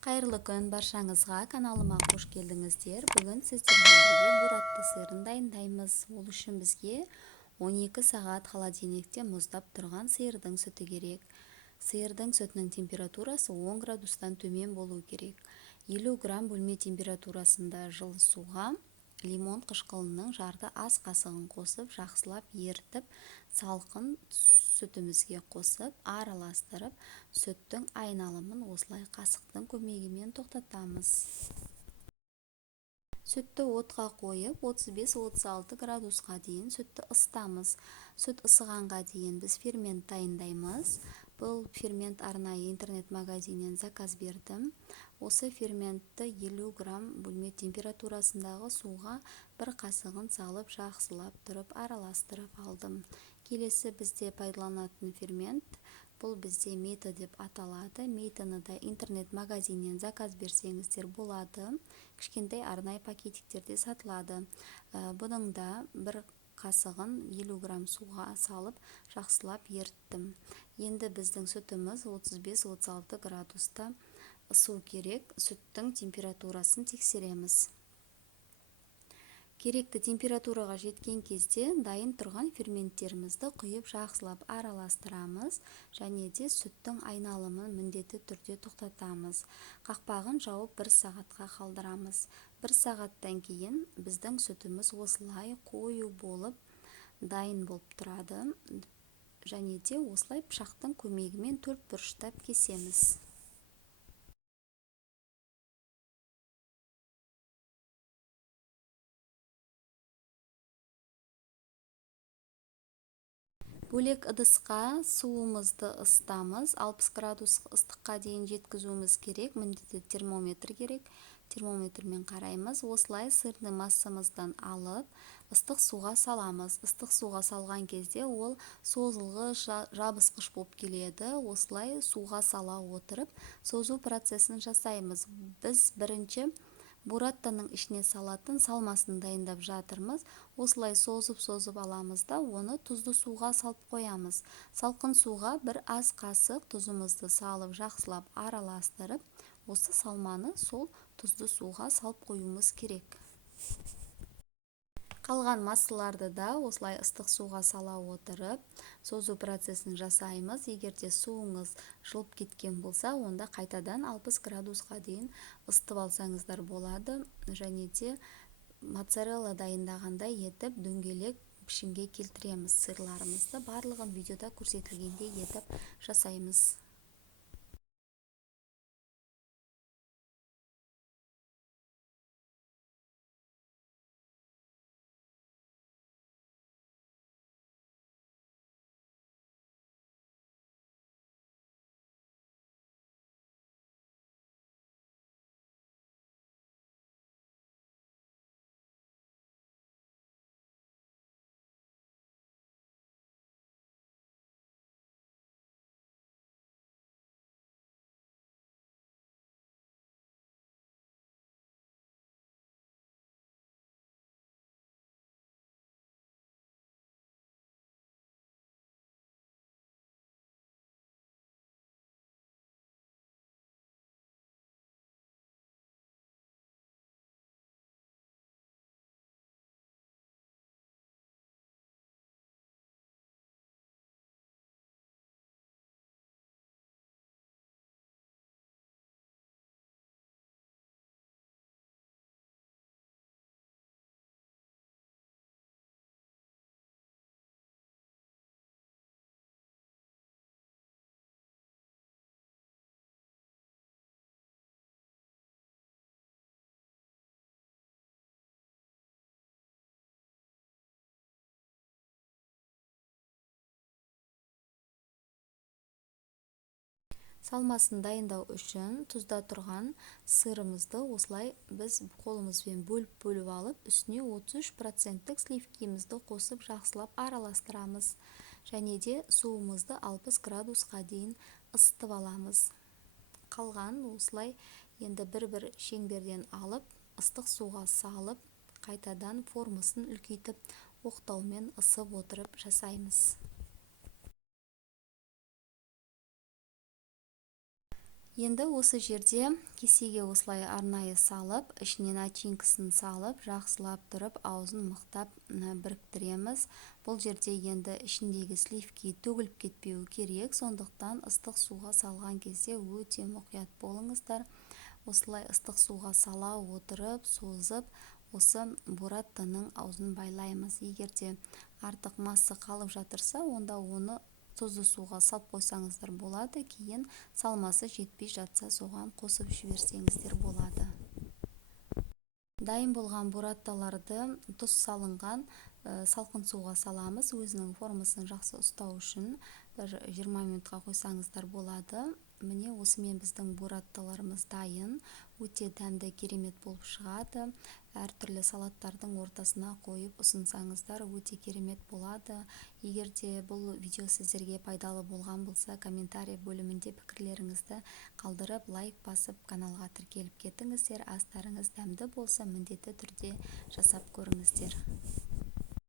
Қайырлы күн баршаңызға, каналыма қош келдіңіздер. Бүгін сіздермен бірге буратты сырын дайындаймыз. Ол үшін бізге 12 сағат холодильникте мұздап тұрған сиырдың сүті керек. Сиырдың сүтінің температурасы 10 градустан төмен болу керек. 50 грамм бөлме температурасында жылы суға лимон қышқылының жарты ас қасығын қосып, жақсылап ертіп, салқын сүтімізге қосып, араластырып, сүттің айналымын осылай қасықтың көмегімен тоқтатамыз. Сүтті отқа қойып 35-36 градусқа дейін сүтті ысытамыз. Сүт ысығанға дейін біз фермент дайындаймыз. Бұл фермент арнайы интернет-магазиннен заказ бердім. Осы ферментті 50 грамм бөлме температурасындағы суға бір қасығын салып, жақсылап тұрып, араластырып алдым. Келесі бізде пайдаланатын фермент, бұл бізде мейта деп аталады. Мейтаны да интернет-магазиннен заказ берсеңіздер болады. Кішкентай арнайы пакетиктерде сатылады. Бұның да бір қасығын 50 грамм суға салып, жақсылап ерттім. Енді біздің сүтіміз 35-36 градуста ысу керек. Сүттің температурасын тексереміз. Керекті температураға жеткен кезде дайын тұрған ферменттерімізді құйып жақсылап араластырамыз және де сүттің айналымын міндетті түрде тоқтатамыз. Қақпағын жауып 1 сағатқа қалдырамыз. 1 сағаттан кейін біздің сүтіміз осылай қою болып дайын болып тұрады және де осылай пышақтың көмегімен 4 бұрыштап кесеміз. Бөлек ыдысқа суымызды ысытамыз. 60 градус ыстыққа дейін жеткізуіміз керек. Міндетті термометр керек. Термометрмен қараймыз. Осылай сырды массамыздан алып, ыстық суға саламыз. Ыстық суға салған кезде ол созылғыш, жабысқыш болып келеді. Осылай суға сала отырып, созу процесін жасаймыз. Біз бірінші бураттаның ішіне салатын салмасын дайындап жатырмыз. Осылай созып аламыз да, оны тұзды суға салып қоямыз. Салқын суға бір ас қасық тұзымызды салып, жақсылап араластырып, осы салманы сол тұзды суға салып қоюымыз керек. Қалған массаларды да осылай ыстық суға сала отырып, созу процесін жасаймыз. Егерде суыңыз жылып кеткен болса, онда қайтадан 60 градусқа дейін ысытып алсаңыздар болады. Және де моцарелла дайындағандай етіп дөңгелек пішімге келтіреміз сырларымызды. Барлығын видеода көрсетілгендей етіп жасаймыз. Салмасын дайындау үшін тұзда тұрған сырымызды осылай біз қолымызбен бөліп алып, үстіне 33% сливкимізді қосып жақсылап араластырамыз. Және де суымызды 60 градусқа дейін ысытып аламыз. Қалған осылай енді бір шеңберден алып, ыстық суға салып, қайтадан формасын үлкейтіп, оқтаумен ысып отырып жасаймыз. Енді осы жерде кесеге осылай арнайы салып, ішіне начинкасын салып, жақсылап тұрып, аузын мықтап біріктіреміз. Бұл жерде енді ішіндегі сливки төгіліп кетпеуі керек, сондықтан ыстық суға салған кезде өте мұқият болыңыздар. Осылай ыстық суға сала отырып, созып, осы бураттаның аузын байлаймыз. Егерде артық масса қалып жатырса, онда оны тұзды суға салып қойсаңыздар болады, кейін салмасы жетпей жатса соған қосып жіберсеңіздер болады. Дайын болған буратталарды тұз салынған салқын суға саламыз. Өзінің формасын жақсы ұстау үшін бір 20 минутқа қойсаңыздар болады. Міне осымен біздің буратталарымыз дайын. Өте дәмді, керемет болып шығады. Әртүрлі салаттардың ортасына қойып ұсынсаңыздар өте керемет болады. Егерде бұл видео сіздерге пайдалы болған болса, комментарий бөлімінде пікірлеріңізді қалдырып, лайк басып, каналға тіркеліп кетіңіздер. Астарыңыз дәмді болса, міндетті түрде жасап көріңіздер.